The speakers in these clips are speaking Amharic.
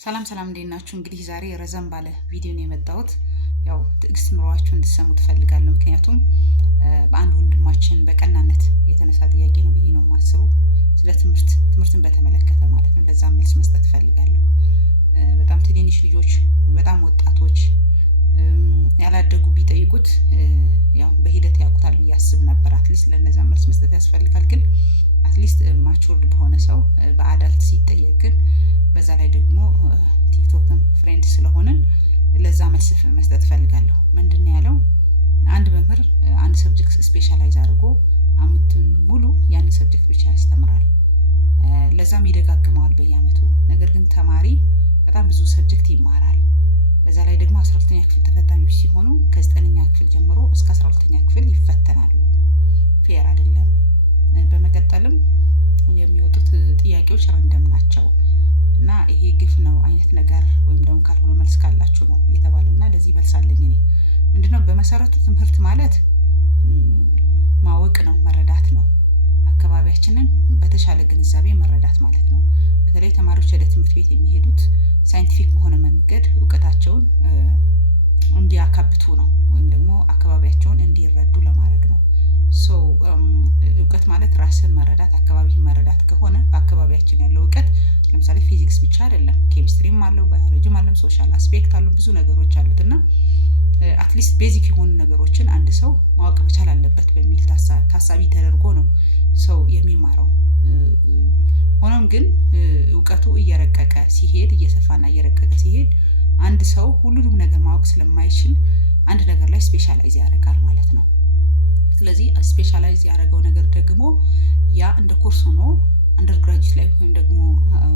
ሰላም ሰላም እንዴት ናችሁ? እንግዲህ ዛሬ ረዘም ባለ ቪዲዮ ነው የመጣሁት። ያው ትዕግስት ኑሯችሁ እንድትሰሙ ትፈልጋለሁ። ምክንያቱም በአንድ ወንድማችን በቀናነት የተነሳ ጥያቄ ነው ብዬ ነው የማስበው። ስለ ትምህርትን በተመለከተ ማለት ነው። ለዛም መልስ መስጠት እፈልጋለሁ። በጣም ትንንሽ ልጆች፣ በጣም ወጣቶች ያላደጉ ቢጠይቁት ያው በሂደት ያውቁታል ብዬ አስብ ነበር። አትሊስት ለነዛ መልስ መስጠት ያስፈልጋል። ግን አትሊስት ማቹርድ በሆነ ሰው በአዳልት ሲጠየቅ ግን በዛ ላይ ደግሞ ቲክቶክም ፍሬንድ ስለሆንን ለዛ መልስ መስጠት ፈልጋለሁ። ምንድነው ያለው? አንድ መምህር አንድ ሰብጀክት ስፔሻላይዝ አድርጎ አመቱን ሙሉ ያን ሰብጀክት ብቻ ያስተምራል። ለዛም ይደጋግመዋል በየአመቱ። ነገር ግን ተማሪ በጣም ብዙ ሰብጀክት ይማራል። በዛ ላይ ደግሞ 12ኛ ክፍል ተፈታኞች ሲሆኑ ከ9ኛ ክፍል ጀምሮ እስከ 12ኛ ክፍል ይፈተናሉ። ፌር አይደለም። በመቀጠልም የሚወጡት ጥያቄዎች ራንደም ናቸው እና ይሄ ግፍ ነው አይነት ነገር ወይም ደግሞ ካልሆነ መልስ ካላችሁ ነው የተባለው። እና ለዚህ መልስ አለኝ እኔ። ምንድነው በመሰረቱ ትምህርት ማለት ማወቅ ነው፣ መረዳት ነው። አካባቢያችንን በተሻለ ግንዛቤ መረዳት ማለት ነው። በተለይ ተማሪዎች ወደ ትምህርት ቤት የሚሄዱት ሳይንቲፊክ በሆነ መንገድ እውቀታቸውን እንዲያካብቱ ነው፣ ወይም ደግሞ አካባቢያቸውን እንዲረዱ ለማድረግ ነው። እውቀት ማለት ራስን መረዳት፣ አካባቢን መረዳት ከሆነ በአካባቢያችን ያለው እውቀት ለምሳሌ ፊዚክስ ብቻ አይደለም፣ ኬሚስትሪም አለው፣ ባዮሎጂም አለው፣ ሶሻል አስፔክት አለው፣ ብዙ ነገሮች አሉት እና አትሊስት ቤዚክ የሆኑ ነገሮችን አንድ ሰው ማወቅ መቻል አለበት በሚል ታሳቢ ተደርጎ ነው ሰው የሚማረው። ሆኖም ግን እውቀቱ እየረቀቀ ሲሄድ፣ እየሰፋና እየረቀቀ ሲሄድ አንድ ሰው ሁሉንም ነገር ማወቅ ስለማይችል አንድ ነገር ላይ ስፔሻላይዝ ያደርጋል ማለት ነው። ስለዚህ ስፔሻላይዝ ያደረገው ነገር ደግሞ ያ እንደ ኮርስ ሆኖ አንደርግራጁዌት ላይ ወይም ደግሞ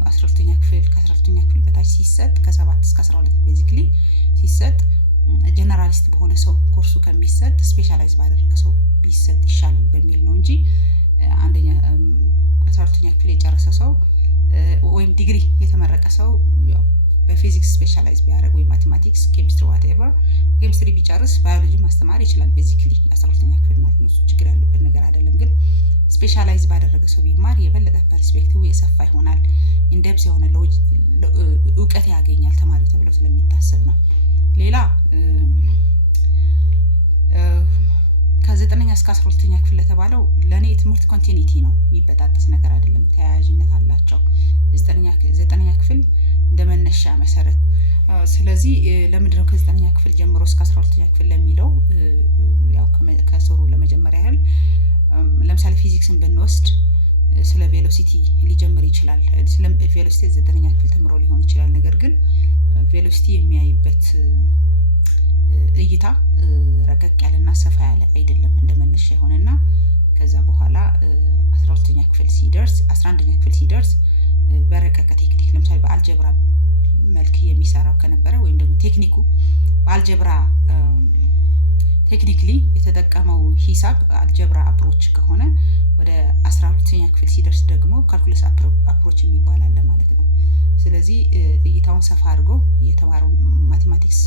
12ኛ ክፍል ከ12ኛ ክፍል በታች ሲሰጥ ከ7 እስከ 12 ቤዚክሊ ሲሰጥ ጀነራሊስት በሆነ ሰው ኮርሱ ከሚሰጥ ስፔሻላይዝ ባደረገ ሰው ቢሰጥ ይሻላል በሚል ነው እንጂ አንደኛ 12ኛ ክፍል የጨረሰ ሰው ወይም ዲግሪ የተመረቀ ሰው በፊዚክስ ስፔሻላይዝ ቢያደርግ ወይ ማቴማቲክስ፣ ኬሚስትሪ ዋትኤቨር ኬሚስትሪ ቢጨርስ ባዮሎጂ ማስተማር ይችላል። ቤዚክሊ 12ኛ ክፍል ማለት ነው። እሱ ችግር ያለበት ነገር አይደለም። ግን ስፔሻላይዝ ባደረገ ሰው ቢማር የበለጠ ፐርስፔክቲቭ የሰፋ ይሆናል። ኢንዴፕስ የሆነ እውቀት ያገኛል ተማሪው ተብሎ ስለሚታሰብ ነው። ሌላ ከ9ኛ እስከ 12ኛ ክፍል ለተባለው ለኔ ትምህርት ኮንቲኒቲ ነው፣ የሚበጣጠስ ነገር አይደለም፣ ተያያዥነት አላቸው። 9ኛ ክፍል እንደመነሻ መሰረት። ስለዚህ ለምንድነው ከ9ኛ ክፍል ጀምሮ እስከ 12ኛ ክፍል ለሚለው ያው ከስሩ ለመጀመሪያ ያህል ለምሳሌ ፊዚክስን ብንወስድ ስለ ቬሎሲቲ ሊጀምር ይችላል። ስለ ቬሎሲቲ 9ኛ ክፍል ተምሮ ሊሆን ይችላል። ነገር ግን ቬሎሲቲ የሚያይበት እይታ ረቀቅ ያለና ሰፋ ያለ አይደለም። እንደመነሻ የሆነና ከዛ በኋላ 12ኛ ክፍል ሲደርስ 11ኛ ክፍል ሲደርስ በረቀቀ ቴክኒክ ለምሳሌ በአልጀብራ መልክ የሚሰራው ከነበረ ወይም ደግሞ ቴክኒኩ በአልጀብራ ቴክኒክሊ የተጠቀመው ሂሳብ አልጀብራ አፕሮች ከሆነ ወደ 12ኛ ክፍል ሲደርስ ደግሞ ካልኩለስ አፕሮች የሚባል አለ ማለት ነው። ስለዚህ እይታውን ሰፋ አድርጎ የተማረው ማቴማቲክስ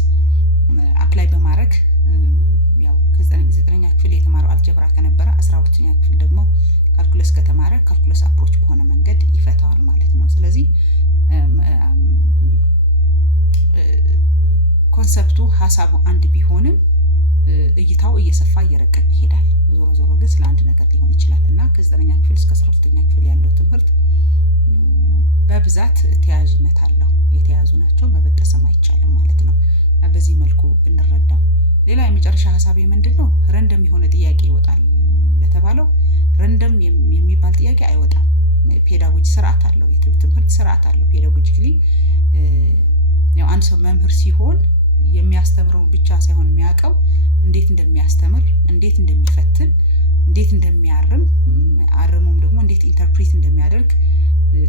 አፕላይ በማድረግ ያው ከ9ኛ ክፍል የተማረው አልጀብራ ከነበረ 12ኛ ክፍል ደግሞ ካልኩለስ ከተማረ ካልኩለስ አፕሮች በሆነ መንገድ ይፈታዋል ማለት ነው። ስለዚህ ኮንሰፕቱ ሀሳቡ አንድ ቢሆንም እይታው እየሰፋ እየረቀቀ ይሄዳል። ዞሮ ዞሮ ግን ስለ አንድ ነገር ሊሆን ይችላል እና ከ9ኛ ክፍል እስከ 12ኛ ክፍል ያለው ትምህርት በብዛት ተያያዥነት አለው። የተያዙ ናቸው፣ መበጠስም አይቻልም ማለት ነው። በዚህ መልኩ ብንረዳው። ሌላ የመጨረሻ ሀሳቤ ምንድነው? ረንደም የሆነ ጥያቄ ይወጣል ለተባለው ረንደም የሚባል ጥያቄ አይወጣም። ፔዳጎጂ ስርዓት አለው፣ የትምህርት ስርዓት አለው። ፔዳጎጂክሊ ያው አንድ ሰው መምህር ሲሆን የሚያስተምረውን ብቻ ሳይሆን የሚያውቀው እንዴት እንደሚያስተምር፣ እንዴት እንደሚፈትን፣ እንዴት እንደሚያርም፣ አርሙም ደግሞ እንዴት ኢንተርፕሬት እንደሚያደርግ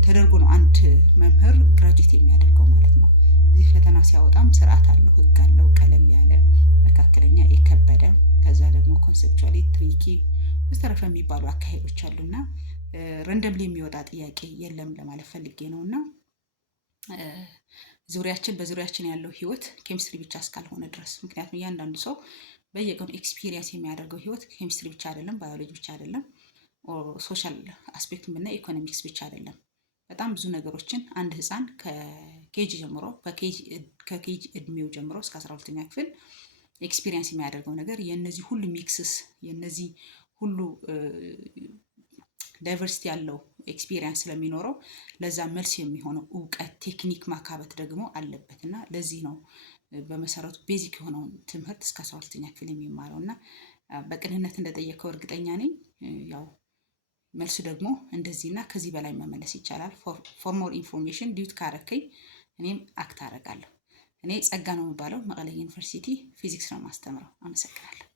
ተደርጎ ነው አንድ መምህር ግራጁዌት የሚያደርገው ማለት ነው። እዚህ ፈተና ሲያወጣም ስርዓት አለው፣ ህግ አለው። ቀለል ያለ፣ መካከለኛ፣ የከበደ፣ ከዛ ደግሞ ኮንሴፕቹዋሊ ትሪኪ በተረፈ የሚባሉ አካሄዶች አሉና ረንደምሊ የሚወጣ ጥያቄ የለም ለማለት ፈልጌ ነውና በዙሪያችን ያለው ህይወት ኬሚስትሪ ብቻ እስካልሆነ ድረስ። ምክንያቱም እያንዳንዱ ሰው በየቀኑ ኤክስፒሪየንስ የሚያደርገው ህይወት ኬሚስትሪ ብቻ አይደለም፣ ባዮሎጂ ብቻ አይደለም፣ ሶሻል አስፔክት ብናይ ኢኮኖሚክስ ብቻ አይደለም። በጣም ብዙ ነገሮችን አንድ ህፃን ከኬጂ ጀምሮ ከኬጂ እድሜው ጀምሮ እስከ 12ኛ ክፍል ኤክስፒሪየንስ የሚያደርገው ነገር የነዚህ ሁሉ ሚክስስ የነዚህ ሁሉ ዳይቨርሲቲ ያለው ኤክስፒሪየንስ ስለሚኖረው ለዛ መልስ የሚሆነው እውቀት ቴክኒክ ማካበት ደግሞ አለበት እና ለዚህ ነው በመሰረቱ ቤዚክ የሆነውን ትምህርት እስከ 12ኛ ክፍል የሚማረው እና በቅንነት እንደጠየቀው እርግጠኛ ነኝ። ያው መልሱ ደግሞ እንደዚህና ከዚህ በላይ መመለስ ይቻላል። ፎር ሞር ኢንፎርሜሽን ዲዩት ካረከኝ እኔም አክት አደርጋለሁ። እኔ ጸጋ ነው የሚባለው መቀሌ ዩኒቨርሲቲ ፊዚክስ ነው ማስተምረው። አመሰግናለሁ።